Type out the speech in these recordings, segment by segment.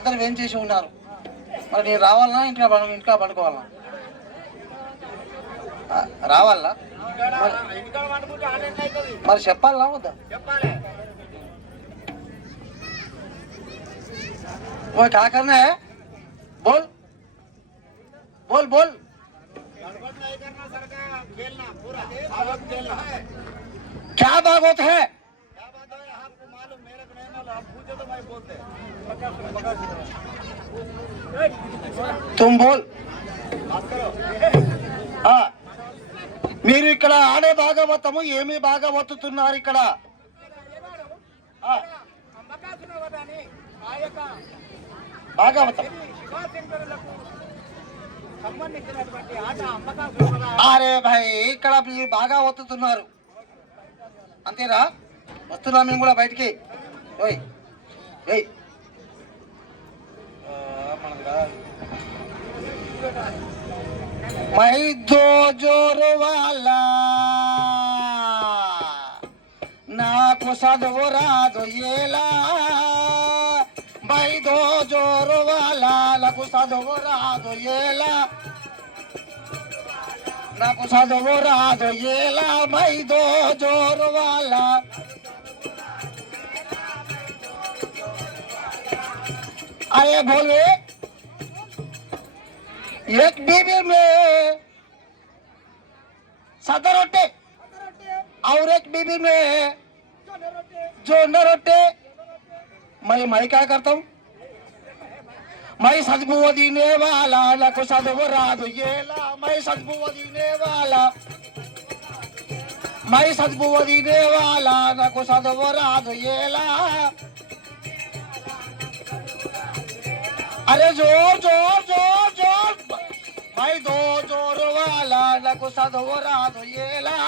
అందరు ఏం చేసి ఉన్నారు. మరి నేను రావాలన్నా ఇంట్లో పడుకోవాలన్నా? రావాలా? మరి చెప్పాలా వద్దా? वो क्या करना है? बोल बोल बोल। क्या भागवत है? तुम बोल। మీరు ఇక్కడ ఆడే భాగవతము ఏమి భాగవతున్నారు ఇక్కడ? భాగవతం అరే భాయ్ ఇక్కడ మీరు బాగా వస్తున్నారు అంతేరా? వస్తున్నా మేము కూడా బయటికి. ఓయ్ ఏయ్ మై దో జోరు వాళ్ళ నాకు చదువు రాదు ఎలా, మై దో జోరు వాళ్ళ నాకు చదువు రాదు ఎలా, నాకు చదువు రాదు ఎలా, మై దో జోరు వాళ్ళ. अरे बोले एक बीबी में सादा रोटे और एक बीबी में जोंडा रोटे। मैं क्या करता हूँ? मैं सदबुव दीने वाला నాకు చదువు రాదు ఎలా, मैं सदबुव दीने वाला, मैं सदबुव दीने वाला నాకు చదువు రాదు ఎలా. अरे जोर जोर जोर जोर भाई दो जोर वाला నాకు చదువు రాదు ఎలా.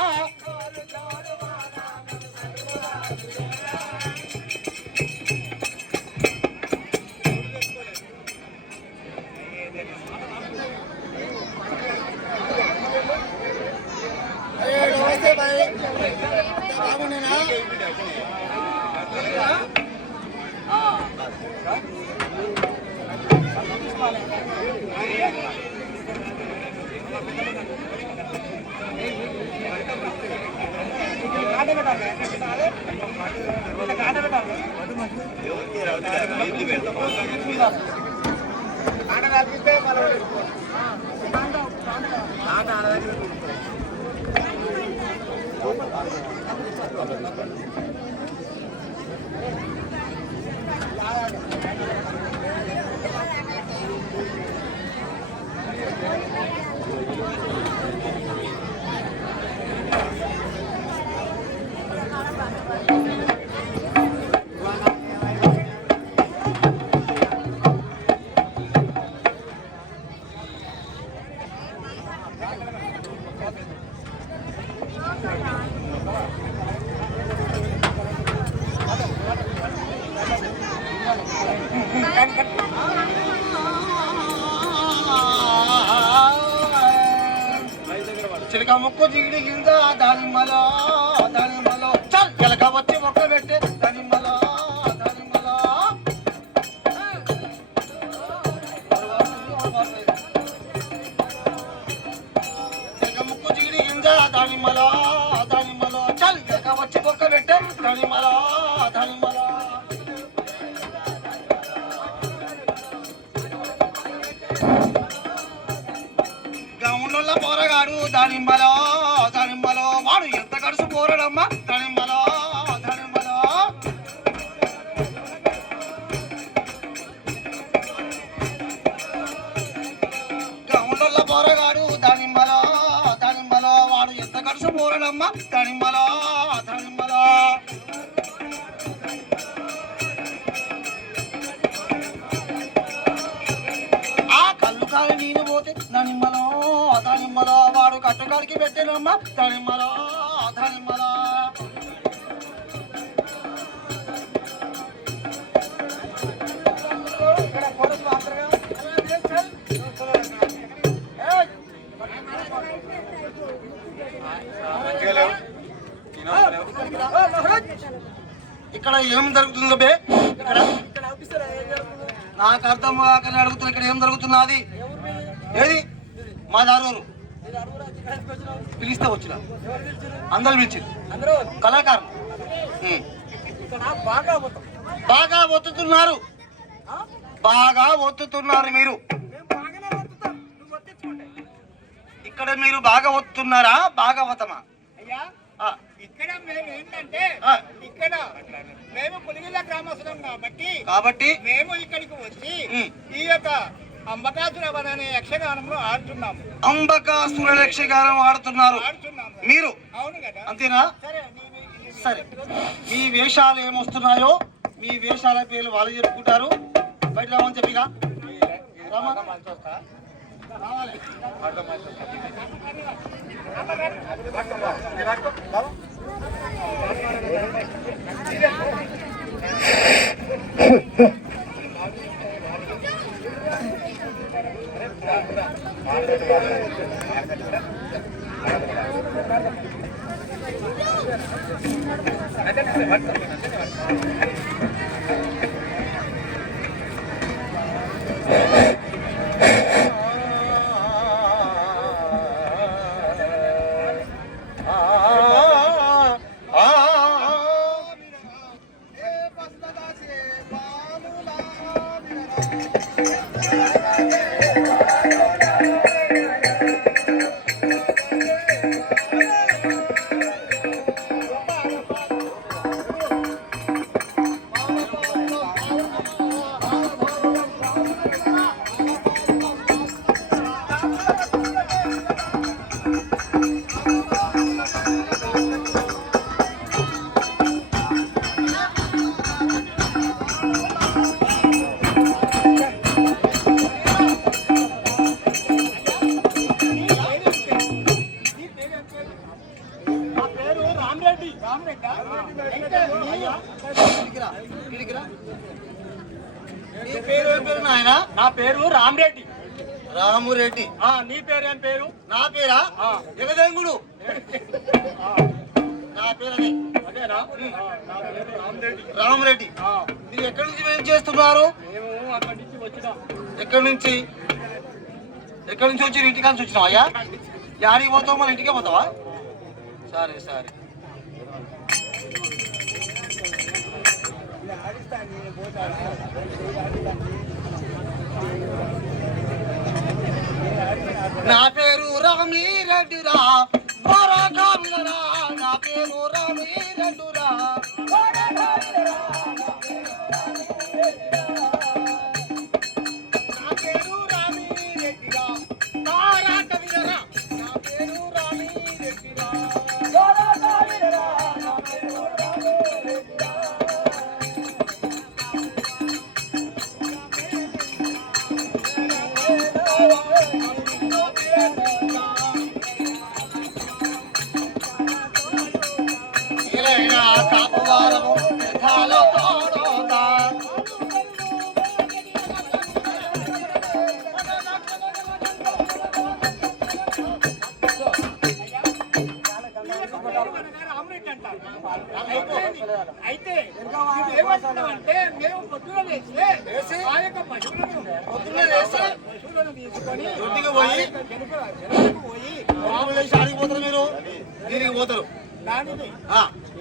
చిలక ముక్కు జిగిడి గింజ దానిమ్మలో దానిమ్మలో చల్ ఎలక వచ్చి మొక్క పెట్టే దానిమ్మలో దానిమ్మలో. చిలక ముక్కు జిగిడి గింజ దానిమ్మలో దానిమ్మలో చల్ ఎలక వచ్చి మొక్క పెట్టే దానిమ్మలో దానిమ్మలో. గౌన్ల పోరగాడు దానిమ్మలో దానిమ్మలో వాడు ఎంత కడుసు పోరడమ్మా దానిమ్మలో దానిమ్మలో. గౌన్ల పోరగాడు దానిమ్మలో దానిమ్మలో వాడు ఎంత కడుసు పోరడమ్మా దానిమ్మలో దానిమ్మలో. ఆ కళ్ళు కాలి నేను పోతే దానిమ్మలో దానిమ్మలో వాడు కట్టుకాడికి పెట్టానమ్మా దానిమ్మలో దానిమ్మలో. ఇక్కడ ఏం జరుగుతుందో బే? ఇక్కడ నాకు అర్థం కాకనే అడుగుతున్నా. ఇక్కడ ఏం జరుగుతున్నది? ఏది మా దారూరు పిలిస్తే వచ్చిన అందరు పిలిచింది కళాకారులు బాగా ఒత్తుతున్నారు. బాగా ఒత్తుతున్నారు మీరు. ఇక్కడ మీరు బాగా ఒత్తున్నారా భాగవతమా? అయ్యా ఇక్కడ మేము ఏంటంటే ఇక్కడ మేము పులిగిల్ల గ్రామస్తులం కాబట్టి మేము ఇక్కడికి వచ్చి ఈ యొక్క అంబకాసుర అనే యక్షగానంలో ఆడుతున్నాము. అంబకాసుర యక్షగానం ఆడుతున్నారు మీరు? అవును కదా. అంతేనా? సరే, మీ వేషాలు ఏమొస్తున్నాయో మీ వేషాల పేర్లు వాళ్ళు చెప్పుకుంటారు. బయట రామని చెప్పిగా రావాలి. నా పేరు రామరెడ్డి. రామురెడ్డి. నీ పేరు ఏం పేరు? నా పేరా జగదేంగుడు. నా పేరు అదే. అదేనా? నా పేరు రామరెడ్డి. రామరెడ్డి. మీరు ఎక్కడి నుంచి ఏం చేస్తున్నారు? మేము అక్కడి నుంచి వచ్చినాం. ఎక్కడి నుంచి? ఎక్కడి నుంచి వచ్చి ఇంటికి నుంచి వచ్చినావు అయ్యా? యాడికి పోతావు? మన ఇంటికే పోతావా? సరే సరే. నా పేరు రామిరెడ్డిరా వరకామిలరా. నా పేరు రామిరెడ్డిరా. నా పేరు రామిరెడ్డిరా తారా కవిరా. నా పేరు రామిరెడ్డిరా తారా కవిరా. నా పేరు రామిరెడ్డిరా. కాపువారము మెథాలో తోడోతా. అయితే ఏమంటున్నామంటే మేము పొద్దున వేసి ఆ యొక్క పశువులను తీసుకొని ఇంటికి పోయి పోయి మామూలు వేసి ఆడికి పోతారు మీరు. దీనికి పోతారు. దానిని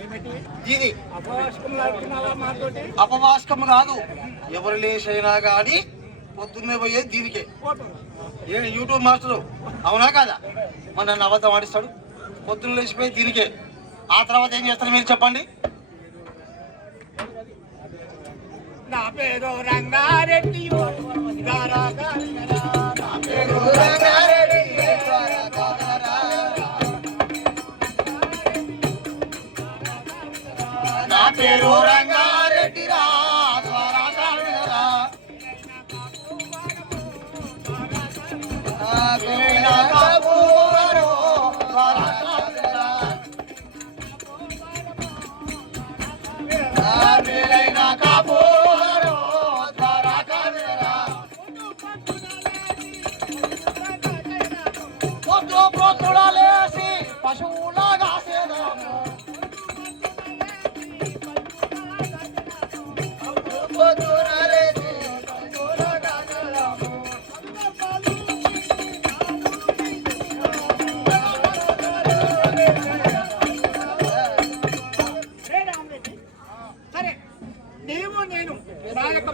ఏమిటి ఇది? అపవాస్కం లాడుతున్నావా మాతోటి? అపవాస్కం కాదు. ఎవరు లేచైనా కానీ పొద్దున్నే పోయేది దీనికే. ఏ యూట్యూబ్ మాస్టరు అవునా కాదా? మన నన్ను అబద్ధం ఆడిస్తాడు. పొద్దున్న లేచిపోయి దీనికే. ఆ తర్వాత ఏం చేస్తారు మీరు చెప్పండి? నా పేరు రంగారెడ్డి. నా పేరు రంగారెడ్డి. నా పేరు రంగారెడ్డి రా ద్వారకావిరా. నా పేరు కాపువారో ద్వారకావిరా. నా పేరైన కాపువారో ద్వారకావిరా.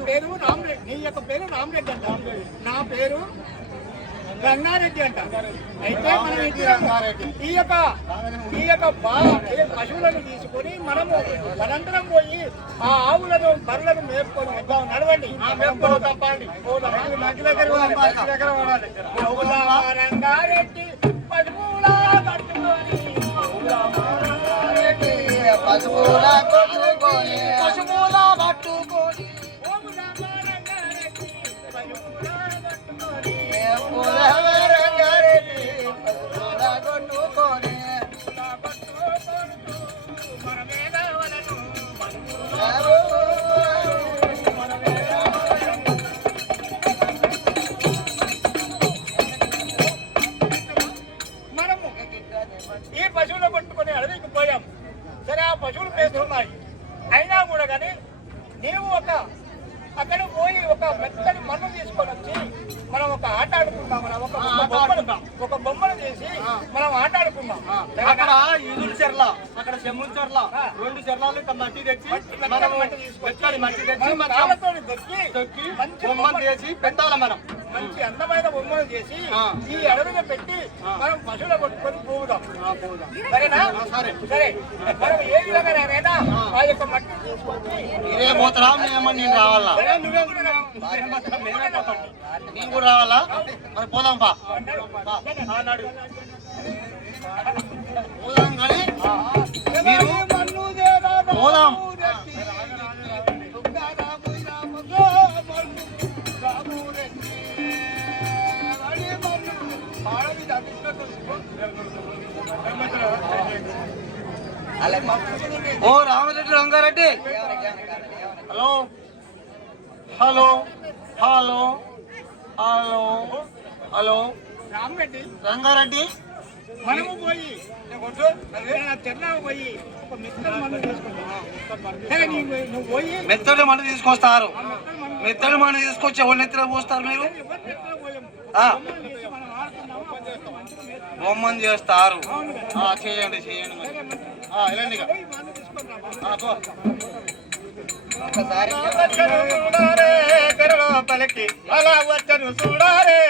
పేరు రామరెడ్డి, నీ యొక్క పేరు రామరెడ్డి అంట, నా పేరు రంగారెడ్డి అంట. అయితే మనం ఈ యొక్క పశువులను తీసుకొని మనము మనందరం పోయి ఆ ఆవులను బర్రెలను మేపుకొని వద్దాం. నడవండి, రంగారెడ్డి పశువుల పట్టుకొని పశువుల పట్టుకొని ఈ పశువులు పట్టుకొని అడవికి పోయాం. సరే, ఆ పశువులు పేస్తున్నాయి. అయినా కూడా కానీ నీవు అక్కడ పోయి ఒక మెత్తని మన్ను తీసుకొని వచ్చి మనం ఒక ఆట ఆడుకుందాం. మనం ఒక బొమ్మను చేసి మనం ఆట ఆడుకుందాం. అక్కడ ఈదుల చెర్ల, అక్కడ చెమ్ముల చెర్ల, 2 చెర్లాలు మట్టి తెచ్చి మట్టి తెచ్చి కాళ్ళతో దొక్కి బొమ్మను చేసి పెట్టాలి. మనం మంచి అందమైన బొమ్మలు చేసి ఈ అడవిలో పెట్టి మనం పశువులు పట్టుకొని పోదాం. సరేనా? సరే, మనం ఏ విధంగానైనా ఆ యొక్క మట్టి తీసుకొచ్చి మీరే పోతారా? మేమని నేను రావాలా? నేను కూడా రావాలా? మరి పోదాం పా. పోదాం కానీ మీరు పోదాం. ఓ Ramareddy, Rangareddy, hello hello hello hello hello Ramareddy, Rangareddy, మనము పోయి చెర్లకు పోయి ఒక మెత్తని మన్ను తీసుకుంటాం. సరే, నువ్వు పోయి మెత్తడి మంట తీసుకొస్తారు. మెత్తడి మంట తీసుకొచ్చి ఎవరి నెత్తిలో పోస్తారు మీరు? బొమ్మను చేస్తారు. చేయండి చేయండి మరి. వెళ్ళండి ఇక. పలికి అలా వచ్చను చూడారే.